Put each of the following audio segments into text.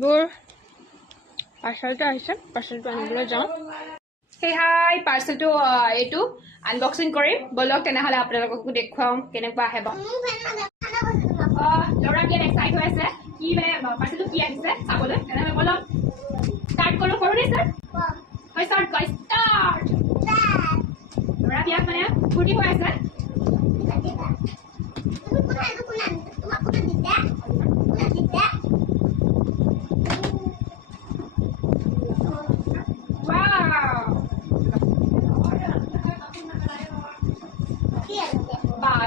মোৰ পাৰ্চেলটো আহিছে, পাৰ্চেলটো আনিবলৈ যাওঁ। হে হাই, পাৰ্চেলটো এইটো আনবক্সিং কৰিম বলক, তেনেহ'লে আপোনালোককো দেখুৱাওঁ কেনেকুৱা আহে। ল'ৰা বিয়াত এক্সাইট হৈ আছে, কি মানে পাৰ্চেলটো কি আহিছে চাবলৈ। তেনেহ'লে বলক ষ্টাৰ্ট কৰোঁ। কৰোঁ দেই ছাৰ, হয় ষ্টাৰ্ট গাইজ ষ্টাৰ্ট। ল'ৰা বিয়াত মানে ফূৰ্তি হৈ আছে।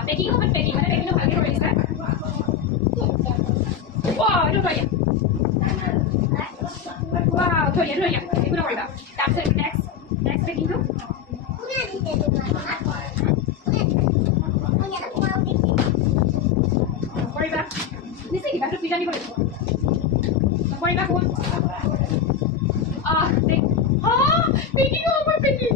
পেকিং হ'ব, পেকিং মানে পেকিংটো ভালকৈ কৰি দিছে। এইটো থৈ দিয়া, থৈ দিয়া, একো নকৰিবা। তাৰপিছত নেক্সট পেকিংটো নকৰিবা, নিচে কিবা সেইটো পিজা দিব লাগিব। নকৰিবা কোন পেকিং হ'ব, পেকিং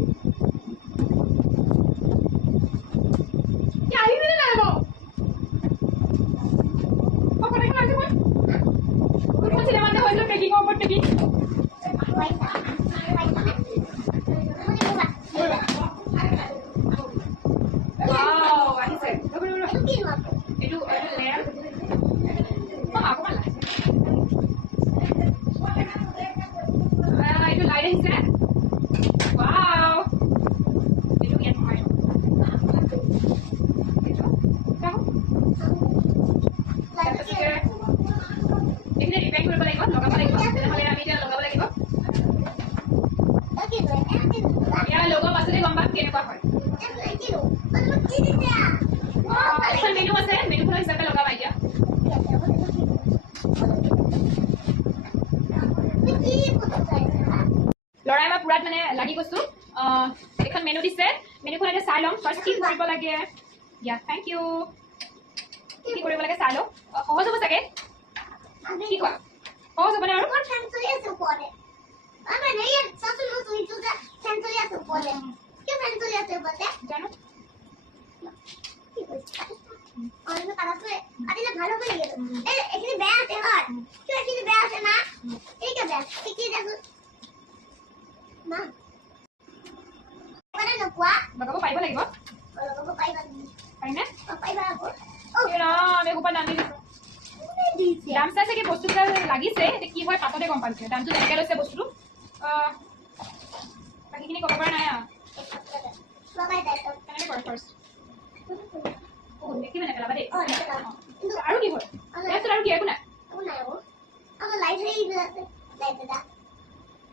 লৰাই মই পুৰাত মানে লাগি গৈছো। এখন মেনু দিছে, মেনুখন এতিয়া চাই ল'ম। ফাৰ্ষ্ট কি কৰিব লাগে, দিয়া থেংক ইউ। কি কৰিব লাগে চাই লওঁ। সহজ হ'ব চাগে, কি কোৱা? সহজ হ'বনে আৰু? জানো লগাব পাৰিব লাগিব, পাৰিনে? দাম চাই চাগে বস্তুটো লাগিছে, এতিয়া কি হয় পাততে গম পাইছে। দামটো যেনেকৈ লৈছে বস্তুটো, বাকীখিনি ক'ব পৰা নাই আৰু। কেনেকৈ কৰে ফাৰ্ষ্ট দেখি মানে পেলাবা দেই। আৰু কি হয় তাৰপিছত আৰু কি একো নাই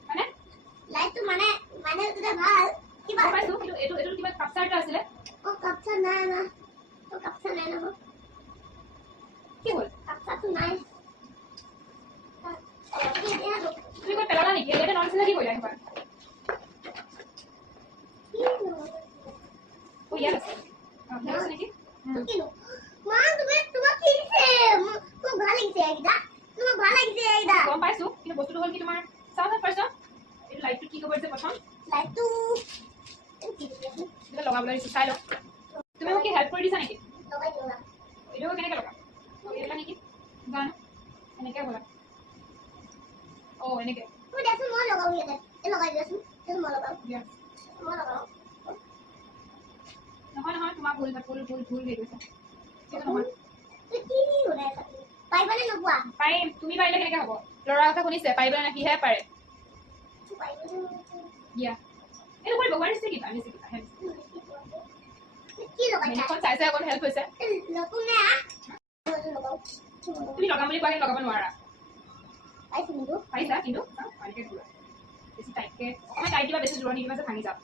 মানে পাইছো, কিন্তু এইটো কিবা কাপচাৰ এটা আছিলে। কি হ'ল তুমি কৈ পেলালা নেকি? ইয়াতে ননিছিলে কি কৰিলা সেইবাৰ? ইয়াত আছে নেকি? গম পাইছো, কিন্তু বস্তুটো হ'ল কি তোমাৰ চাওঁ ফাৰ্ষ্ট এইটো লাইটটো কি কৰিব দিছে প্ৰথম। এইটো লগাবলৈ দিছো, চাই লওঁ। তুমি মোক কি হেল্প কৰি দিছা নেকি? এইটো কেনেকৈ লগাম? এইবিলাক নেকি গান এনেকৈ হ'ব লাগে। এনেকৈ নহয় নহয়, তোমাৰ ভুল হৈ গৈছে। সেইটো নহয়, পাৰিম। তুমি পাৰিলে কেনেকৈ হ'ব? ল'ৰাৰ কথা শুনিছে, পাৰিব নে সিহে পাৰে। দিয়া এইটো কৰিব হোৱাৰ নিশ্চয় কিবা মেনুখন চাই চাই অকণ হেল্প হৈছে। তুমি লগাম বুলি কোৱাকে লগাব নোৱাৰা। পাৰিছা কিন্তু এনেকৈ ঘূৰা বেছি টাইটকৈ, অকণমান টাইট দিবা, বেছি জোৰ নিদিবা যে ভাঙি যাওক।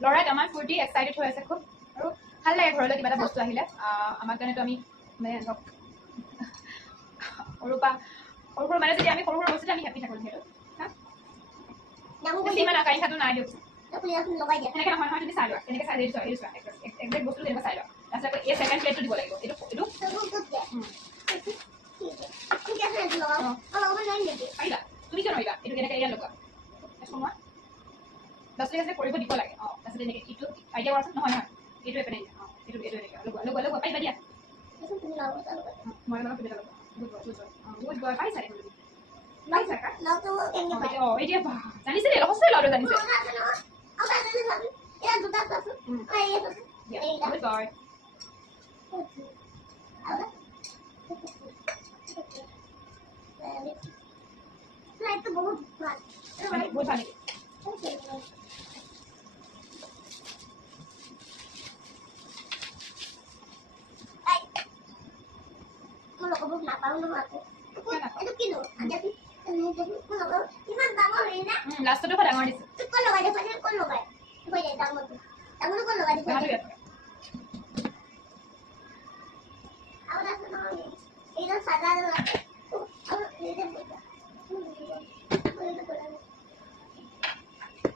ল'ৰাই আমাৰ ফূৰ্তি এক্সাইটেড হৈ আছে খুব, আৰু ভাল লাগে ঘৰলৈ কিবা এটা বস্তু আহিলে। আমাৰ কাৰণেতো আমি মানে ধৰক সৰু মানে যদি আমি সৰু বস্তুতে আমি হেপী থাকোঁ। সেইটো ইমান আকাংক্ষাটো নাই দিয়কচোন। সেনেকৈ নহয় নহয়, তুমি চাই লোৱা তেনেকৈ চাই দি চোৱা। একজেক্ট বস্তু তেনেকৈ চাই লোৱা। তাৰপিছত এই ছেকেণ্ড প্লেটটো দিব লাগিব। এইটো পাৰিবা তুমি কিয় নোৱাৰিবা? এইটো কেনেকৈ ইয়াত লগোৱা সোমোৱা 10 আছে কৰিব দিব লাগে। তাৰপিছত এনেকৈ ইটো আইডিয়া কৰাচোন। নহয় এইটো এপেনে এইটো এনেকৈ লগোৱা পাৰিবা দিয়া। মই অলপ সুবিধা লগোৱা গুড বয় পাইছা পাইছা কা Lato kayaknya Pak. oh এই দিয়া বাহ জানিছে দেই সঁচাই ল'ৰাটো জানিছে Apa tadi satu? Ya sudah satu. Ah iya satu. Good boy Apa? Nah itu बहुत berat. বহুত ভাল Kalau kamu nak tahu nama aku, itu kilo aja sih. Kalau iman tamu ini nak, লাষ্টটো পৰা ডাঙৰ দিছে itu kalau ada pasal kalau baik, itu aja tamu tu. Tamu tu kalau ada তাহাঁতো pasal. ইয়াত Aku dah senang ni. Itu sadar lah. Aku ini buka.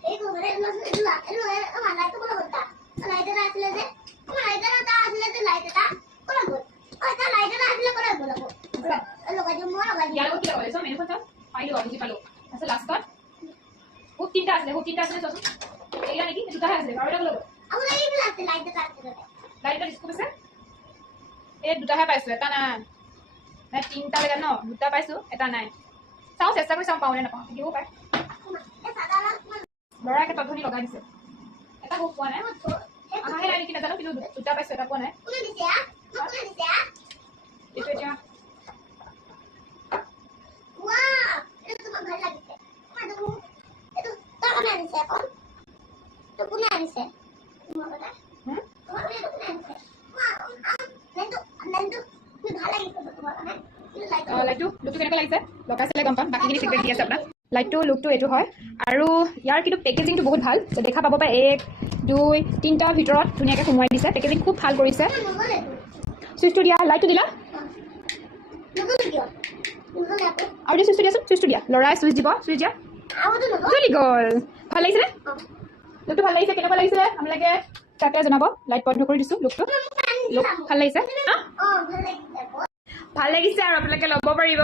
Itu beres masuk itu lah. Itu mana itu kalau betul. Kalau itu dah selesai deh. Kalau itu dah selesai deh, itu dah kalau betul. Oh, itu lah itu dah selesai kalau betul. Lo kaji mau lo kaji. ইয়াৰ লগত কি লগালে চোৱা মেনুখন চাওঁ পাইলোঁ বুজি পালোঁ তাৰপিছত লাষ্টত খুব তিনিটা আছিলে চোৱাচোন এৰিয়া নেকি দুটাহে আছিলে আৰু এটা লগত Aku lagi bilang lah itu dah selesai. Light এটা স্কুপ আছে এই দুটাহে পাইছোঁ এটা নাই নাই তিনিটা লাগে ন দুটা পাইছোঁ এটা নাই চাওঁ চেষ্টা কৰি চাওঁ পাওঁ নে নাপাওঁ থাকিবও পাৰে Ya sadar lah. ল'ৰাকে তথনি লগাই দিছে এটা খুব পোৱা নাই আহাহে নাই নেকি নাজানো কিন্তু দুটা পাইছোঁ এটা পোৱা নাই Udah di ya? Udah di ya? এইটো এতিয়া Wah, itu cuma balik lagi. Aduh, itu tak pernah di saya, Om. Itu punya di saya. Cuma apa? হুম Cuma itu punya di saya. Wah, nanti, ini balik lagi ke tempat mana? Ini lagi. লাইটটো কেনেকুৱা লাগিছে লগাই চালে গম পাম বাকীখিনি secret দি আছে আপোনাক লাইটটো লুকটো এইটো হয় আৰু ইয়াৰ কিন্তু পেকেজিংটো বহুত ভাল দেখা পাব পাৰে 1 2 3টাৰ ভিতৰত ধুনীয়াকৈ সোমোৱাই দিছে পেকেজিং খুব ভাল কৰিছে Nunggu deh. চুইচটো দিয়া লাইটটো দিলা Nunggu lagi. Nunggu lagi. আৰু দিয়া চুইচটো দিয়া ল'ৰাই চুইচ দিব চুইচ দিয়া Aku tuh nunggu. জ্বলি গ'ল ভাল লাগিছেনে Oh. লুকটো ভাল লাগিছে কেনেকুৱা লাগিছিলে আপোনালোকে তাকে জনাব লাইট বন্ধ কৰি দিছোঁ লুকটো লুক ভাল লাগিছে হা Oh, balik lagi. ভাল লাগিছে আৰু আপোনালোকে ল'ব পাৰিব